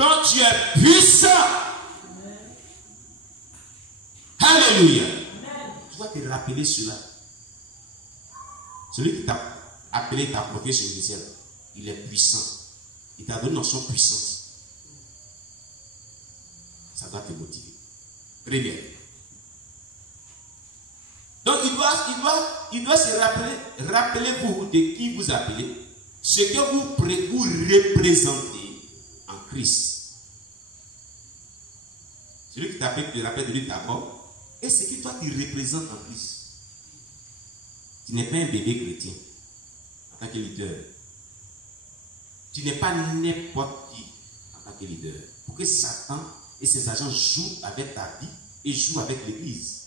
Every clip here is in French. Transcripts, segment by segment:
Donc tu es puissant. Alléluia. Tu dois te rappeler cela. Celui qui t'a appelé, t'a bloqué sur le ciel, il est puissant. Il t'a donné une notion puissante. Ça doit te motiver. Très bien. Donc il doit se rappeler, rappelez-vous de qui vous appelez, ce que vous représentez en Christ. Celui qui t'appelle te rappelle de lui d'abord, et ce que toi tu représentes en Christ. Tu n'es pas un bébé chrétien en tant que leader. Tu n'es pas n'importe qui en tant que leader. Pour que Satan et ses agents jouent avec ta vie et jouent avec l'Église.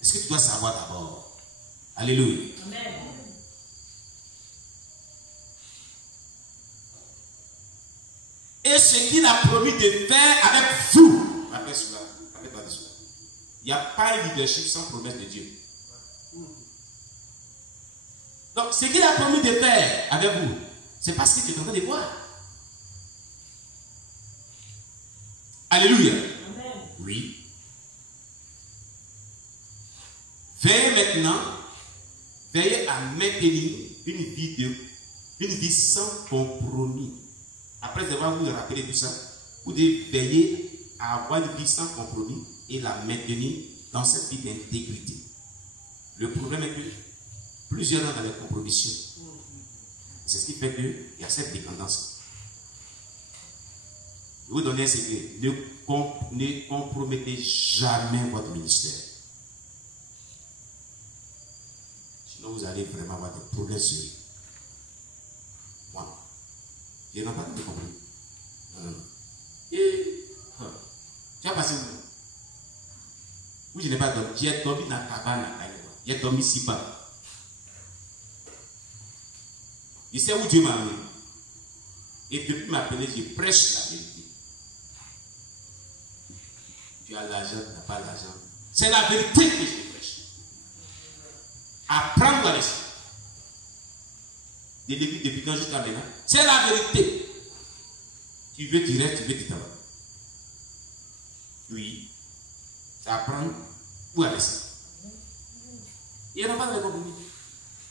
Est-ce que tu dois savoir d'abord? Alléluia. Amen. Et ce qu'il a promis de faire avec vous, rappelle cela, rappelle-toi de cela. Il n'y a pas un leadership sans promesse de Dieu. Donc, ce qu'il a promis de faire avec vous, c'est pas ce que tu es en train de voir. Alléluia. Amen. Oui. Veillez à maintenir une vie sans compromis. Après avoir vous rappelé tout ça, vous devez veiller à avoir une vie sans compromis et la maintenir dans cette vie d'intégrité. Le problème est que plusieurs sont dans les compromissions. C'est ce qui fait qu'il y a cette dépendance. Je vous donner un secret. Ne compromettez jamais votre ministère. Sinon, vous allez vraiment avoir des problèmes sérieux. Moi, je n'ai pas de compromis. Non. Et, tu as passé où? Oui, je n'ai pas dormi. J'ai dormi dans la cabane. J'ai dormi ici bas. Il sait où Dieu m'a amené. Et depuis m'appeler, je prêche la vérité. Tu as l'argent, tu n'as pas l'argent. C'est la vérité que je prêche. Apprendre à laisser. Depuis quand jusqu'à maintenant. C'est la vérité. Tu veux, tu restes, tu veux, tu t'en vas. Oui. C'est apprendre ou à laisser. Il n'y a pas de compromis.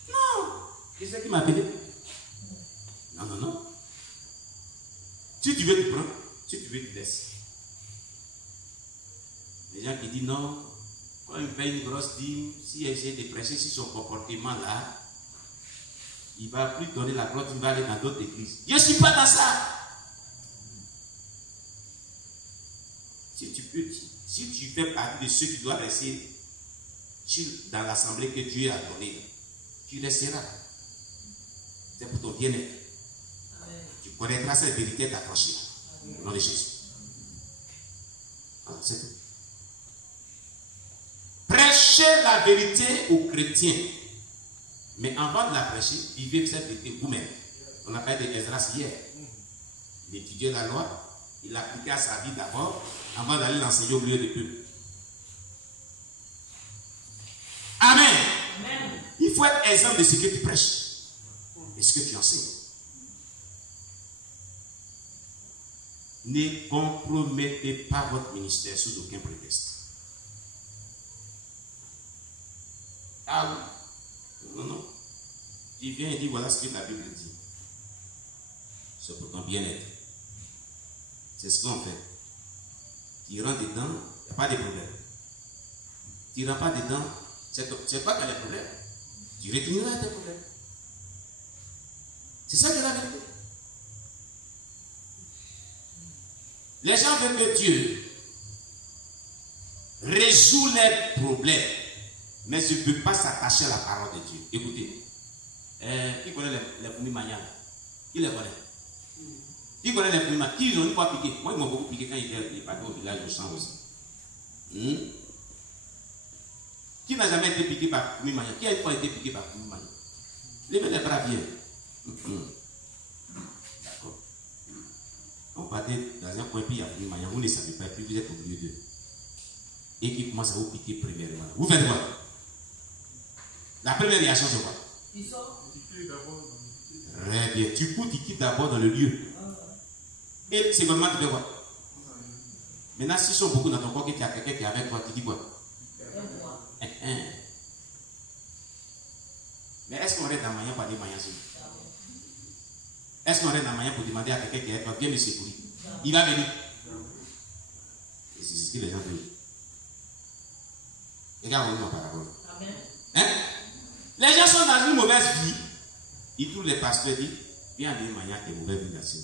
Non. C'est ça qui m'a appelé. Non. Si tu veux, tu prends. Si tu veux, tu laisses. Les gens qui disent non, quand il paye une grosse dîme, s'il essaie de prêcher sur son comportement là, il ne va plus donner la gloire, il va aller dans d'autres églises. Je ne suis pas dans ça. Si tu fais partie de ceux qui doivent rester dans l'assemblée que Dieu a donnée, tu resteras. C'est pour ton bien-être. Tu connaîtras cette vérité t'accrocher. Au nom de Jésus. Alors, c'est tout. Prêchez la vérité aux chrétiens. Mais avant de la prêcher, vivez cette vérité vous-même. On a parlé d'Esdras hier. Il étudiait la loi, il l'appliquait à sa vie d'abord, avant d'aller l'enseigner au milieu du peuple. Amen. Amen. Il faut être exemple de ce que tu prêches et ce que tu enseignes. Ne compromettez pas votre ministère sous aucun prétexte. Ah oui. Non. Il vient et dit voilà ce que la Bible dit. C'est pour ton bien-être. C'est ce qu'on fait. Tu rentres dedans, il n'y a pas de problème. Tu ne rentres pas dedans, c'est pas qu'il y a des problèmes. Tu retireras tes problèmes. C'est ça qui est la vérité. Les gens veulent que Dieu résout les problèmes, mais je ne veux pas s'attacher à la parole de Dieu. Écoutez, qui connaît les fourmis maniales? Qui les connaît? Qui connaît les fourmis maniales? Qui n'ont pas piqué? Moi, ils m'ont beaucoup piqué quand ils étaient partis au village de Champ aussi. Qui n'a jamais été piqué par fourmis maniales? Qui a une fois été piqué par fourmis maniales? Levez les bras bien. D'accord. Quand vous partez dans un coin, puis il y a fourmis maniales, vous ne savez pas, puis vous êtes au milieu d'eux. Et qui commence à vous piquer premièrement. Vous faites quoi? La première réaction, c'est quoi? Très bien. Tu cours, tu quittes d'abord dans le lieu. Et secondairement, tu fais quoi? Maintenant, s'ils sont beaucoup dans ton corps, qu'il y a quelqu'un qui est avec toi, tu dis quoi? Mais est-ce qu'on reste dans le moyen pour aller moyen sur? Est-ce qu'on reste dans le moyen pour demander à quelqu'un qui est avec toi, viens me secourir? Il va venir. Et c'est ce que les gens disent. Regarde ma parabole. Hein? Les gens sont dans une mauvaise vie. Ils trouvent les pasteurs disent, viens aller moyen tes mauvaises vies là-dessus.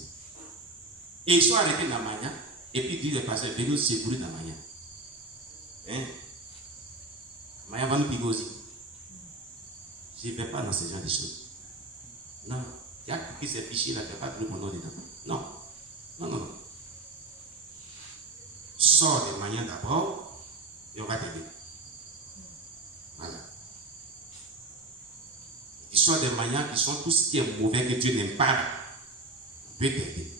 Et ils sont arrêtés dans le moyen. Et puis ils disent les pasteurs, venez nous secourir dans le moyen. Hein? Moyen va nous piquer aussi. Je ne vais pas dans ce genre de choses. Non. Il y a que ces fichiers là, tu n'as pas de mon nom dedans. Non. Non, non, non. Sors des moyens d'abord et on va t'aider. Voilà. Ils sont des moyens qui sont tout ce qui est mauvais que Dieu n'aime pas. On peut t'aider.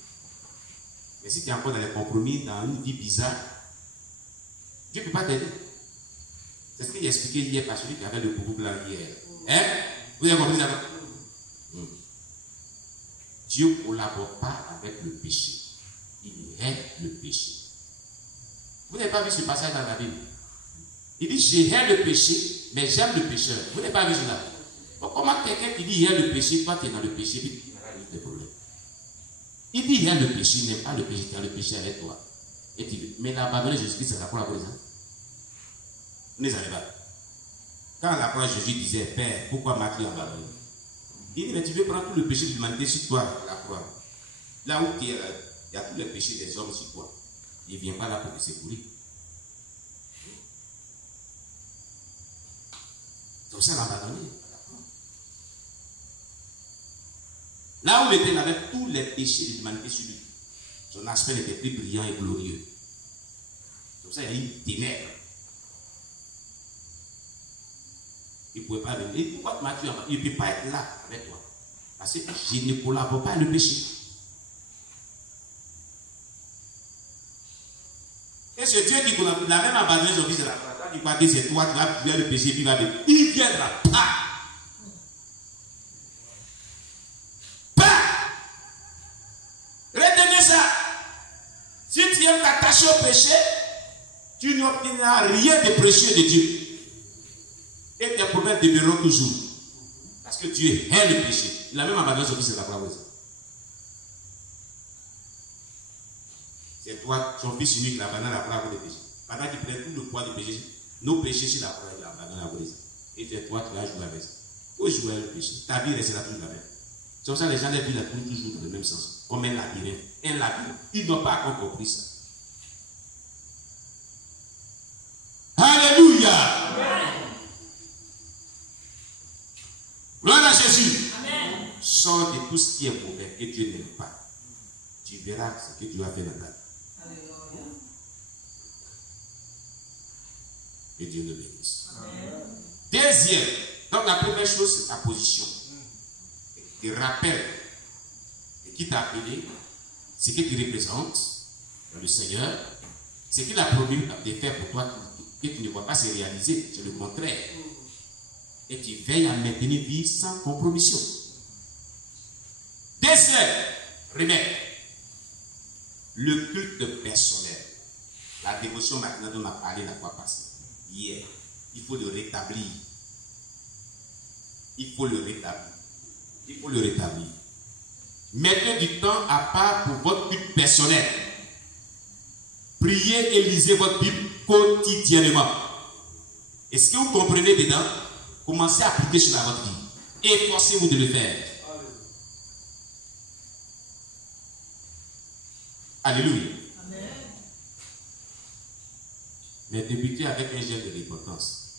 Mais si tu es encore dans les compromis, dans une vie bizarre, Dieu ne peut pas t'aider. C'est ce qu'il a expliqué hier par celui qui avait le boubou blanc hier. Hein? Vous avez compris ça? Dieu ne collabore pas avec le péché. Il hait le péché. Vous n'avez pas vu ce passage dans la Bible? Il dit, je hais le péché, mais j'aime le pécheur. Vous n'avez pas vu cela? Donc, comment quelqu'un qui dit, il hait le péché, toi tu es dans le péché, puis il n'a pas de problème. Il dit, il hait le péché, il n'aime pas le péché, tu as le péché avec toi. Et tu dis, mais il a abandonné Jésus-Christ, c'est la croix pour les gens. Vous ne savez pas. Quand la croix, Jésus disait, Père, pourquoi m'as-tu abandonné? Il dit, mais tu veux prendre tout le péché de l'humanité sur toi, la croix. Là où tu es, il y a tous les péchés des hommes sur toi. Il ne vient pas là pour te secourir. Donc ça l'a abandonné. Là où il était, il avait tous les péchés de l'humanité sur lui. Son aspect n'était plus brillant et glorieux. Donc ça, il y a eu une ténèbres. Il ne pouvait pas venir. Et pourquoi Matthieu, il ne peut pas être là avec toi? Parce que je ne collabore pas avec le péché. Et ce Dieu qui collabore, il a même abandonné son fils de la croix. Il croit que c'est toi qui vas tuer le péché, puis il va venir. Il viendra pas. Pas. Retenez ça. Si tu aimes t'attacher au péché, tu n'obtiendras rien de précieux de Dieu. Et tes problèmes demeureront toujours. Parce que Dieu hait le péché. Il a même abandonné son fils de la croix. C'est toi, son fils unique, qui a abandonné la croix pour le péché. Pendant qu'il prend tout le poids du péché, nos péchés sur la croix, il a abandonné la croix. Et c'est toi qui vas jouer avec ça. Il faut jouer avec le péché. Ta vie restera toujours la même. C'est pour ça que les gens les vivent toujours dans le même sens. Comme un labyrinthe. Un labyrinthe. Ils n'ont pas encore compris ça. Alléluia. Gloire à Jésus. Amen. Sors de tout ce qui est mauvais que Dieu n'aime pas. Tu verras ce que Dieu a fait dans ta vie. Que Dieu nous bénisse. Deuxième, donc la première chose, c'est ta position. Tu rappelles qui t'a appelé, ce que tu représentes, le Seigneur, ce qu'il a promis de faire pour toi, que tu ne vois pas se réaliser, c'est le contraire. Et tu veilles à maintenir vie sans compromission. Deuxième remède, le culte personnel. La dévotion maintenant dont on a parlé la fois passée. Hier, il faut le rétablir. Il faut le rétablir. Il faut le rétablir. Mettez du temps à part pour votre culte personnel. Priez et lisez votre Bible quotidiennement. Est-ce que vous comprenez dedans? Commencez à appliquer cela à votre vie. Efforcez-vous de le faire. Alléluia. Amen. Mais débutez avec un gel de repentance.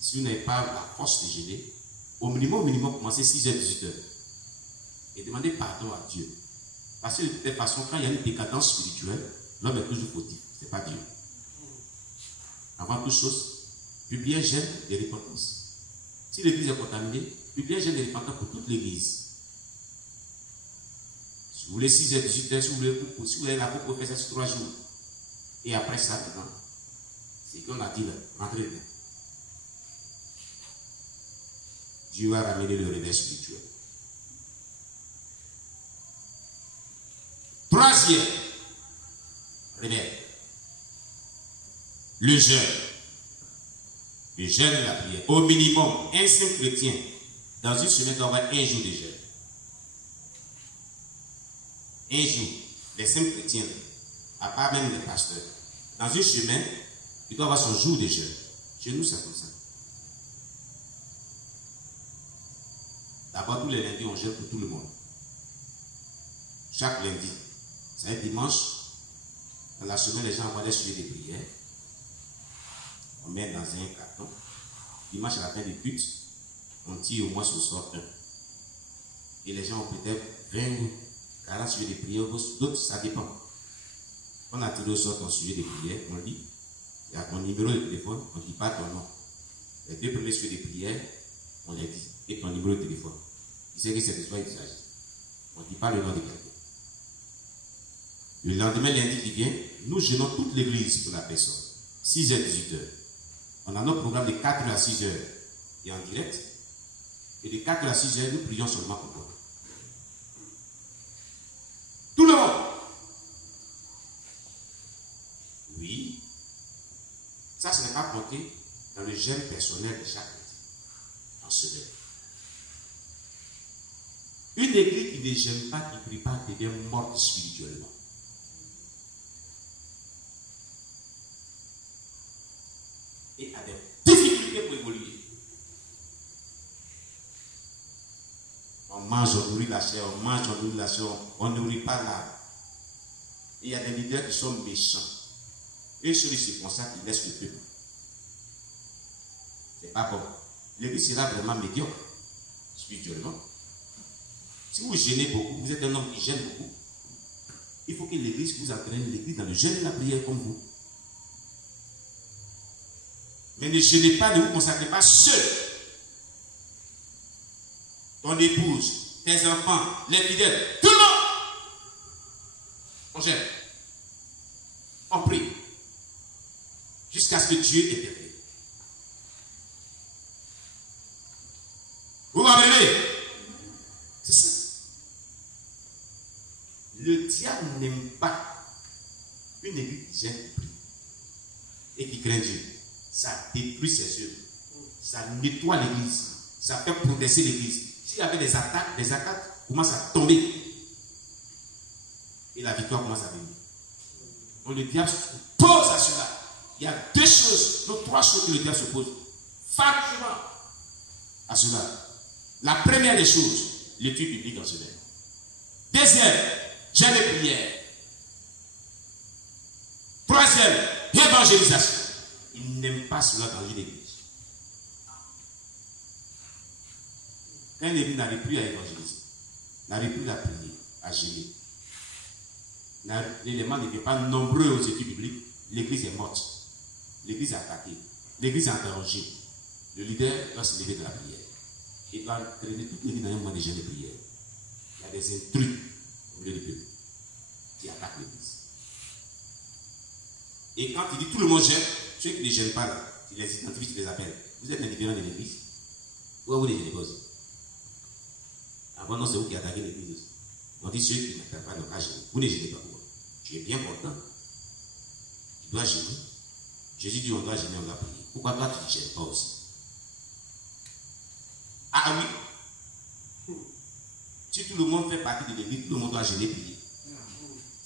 Si vous n'avez pas la force de geler, au minimum, commencez 6h, 18h. Et demandez pardon à Dieu. Parce que de toute façon, quand il y a une décadence spirituelle, l'homme est toujours fautif. Ce n'est pas Dieu. Avant toute chose, publiez un gel de repentance. Si l'église est contaminée, publiez un gel de repentance pour toute l'église. Si vous voulez 6h, 18h, si vous voulez la coupe, vous faites ça sur 3 jours. Et après ça, maintenant, c'est qu'on a dit là, rentrez dedans. Dieu va ramener le réveil spirituel. Troisième remède, le jeûne. Le jeûne et la prière. Au minimum, un simple chrétien, dans une semaine, doit avoir un jour de jeûne. Un jour. Les simples chrétiens, à part même les pasteurs, dans une semaine, il doit avoir son jour de jeûne. Chez nous, c'est comme ça. D'abord, tous les lundis, on jeûne pour tout le monde. Chaque lundi. C'est un dimanche. Dans la semaine, les gens envoient des sujets de prière. On met dans un carton. Dimanche, à la fin du culte, on tire au moins ce soir un. Et les gens ont peut-être 20 ou 40 sujets de prière. D'autres, ça dépend. On a tiré au sort ton sujet de prière, on dit. Il y a ton numéro de téléphone, on ne dit pas ton nom. Les deux premiers sujets de prière, on les dit. Et ton numéro de téléphone. Il sait que c'est de toi il s'agit. On ne dit pas le nom de quelqu'un. Le lendemain, lundi qui vient, nous gênons toute l'église pour la personne. 6h, 18h. On a notre programme de 4h à 6h et en direct. Et de 4h à 6h, nous prions seulement pour toi. Tout le monde. Oui. Ça, ce n'est pas compté dans le jeûne personnel de chaque chrétien. En semaine. Une église qui ne jeûne pas, qui ne prie pas, devient morte spirituellement. Et a des difficultés pour évoluer. On mange, on nourrit la chair, on mange, on nourrit la chair, on ne nourrit pas l'âme. Et il y a des leaders qui sont méchants. Et celui c'est comme ça qui laisse le peuple. C'est pas bon. L'église sera vraiment médiocre, spirituellement. Si vous gênez beaucoup, vous êtes un homme qui gêne beaucoup, il faut que l'église vous entraîne l'église dans le jeûne et la prière comme vous. Mais ne gênez pas, ne vous consacrez pas seul. Ton épouse, tes enfants, les fidèles, tout le monde. On gêne. On prie. Jusqu'à ce que Dieu intervienne. Vous m'avez. C'est ça. Le diable n'aime pas une église qui gêne, qui prie et qui craint Dieu. Ça détruit ses œuvres. Ça nettoie l'église. Ça fait progresser l'église. S'il y avait des attaques commencent à tomber. Et la victoire commence à venir. Donc le diable se pose à cela. Il y a deux choses, non trois choses que le diable se pose. Farouchement à cela. La première des choses, l'étude biblique en semaine. Deuxième, jeûne et prière. Troisième, évangélisation. Il n'aime pas cela dans une église. Quand une église n'arrive plus à évangéliser, n'arrive plus à prier, à gérer, l'élément n'était pas nombreux aux études bibliques, l'église est morte. L'église est attaquée. L'église est interrogée. Le leader doit se lever de la prière. Il doit traîner toute l'église dans un moment de jeûne de prière. Il y a des intrus au milieu du peuple qui attaquent l'église. Et quand il dit tout le monde jeûne, ceux qui ne gênent pas, il les identifie, il les appelle. Vous êtes indifférents de l'église. Pourquoi vous ne gênez pas aussi? Ah bon, non, c'est vous qui attaquez l'église aussi. On dit ceux qui n'attaquent pas, donc à gêner. Vous ne gênez pas. Pourquoi? Tu es bien content. Tu dois gêner. Jésus dit on doit gêner, on doit prier. Pourquoi toi tu ne gênes pas aussi? Ah oui. Si tout le monde fait partie de l'église, tout le monde doit gêner, prier.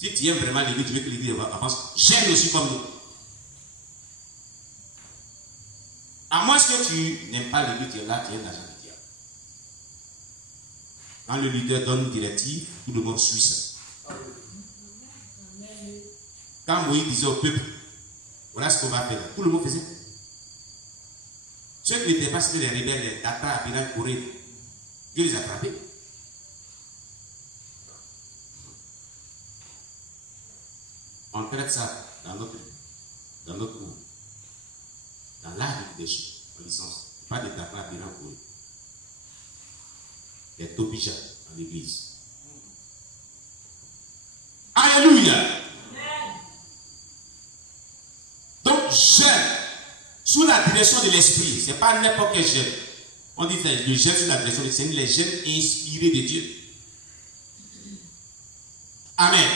Si tu aimes vraiment l'église, tu veux que l'église avance, gêne aussi comme nous. À moins que tu n'aimes pas l'église, tu es là, tu aimes l'argent du diable. Quand le leader donne une directive, tout le monde suit ça. Quand Moïse disait au peuple, voilà ce qu'on va faire, tout le monde faisait. Ceux qui n'étaient pas, c'était les rebelles, les Tata, Abiram, Corée. Dieu les a frappés. On traite ça dans notre cours. Dans l'art du leadership, en licence. Pas de Tata, Abiram, Corée. Les Tobija dans l'église. Alléluia! Donc, jeûne sous la direction de l'esprit. Ce n'est pas n'importe quel jeûne. On dit le jeûne sous la direction de l'esprit, les jeûnes inspirés de Dieu. Amen.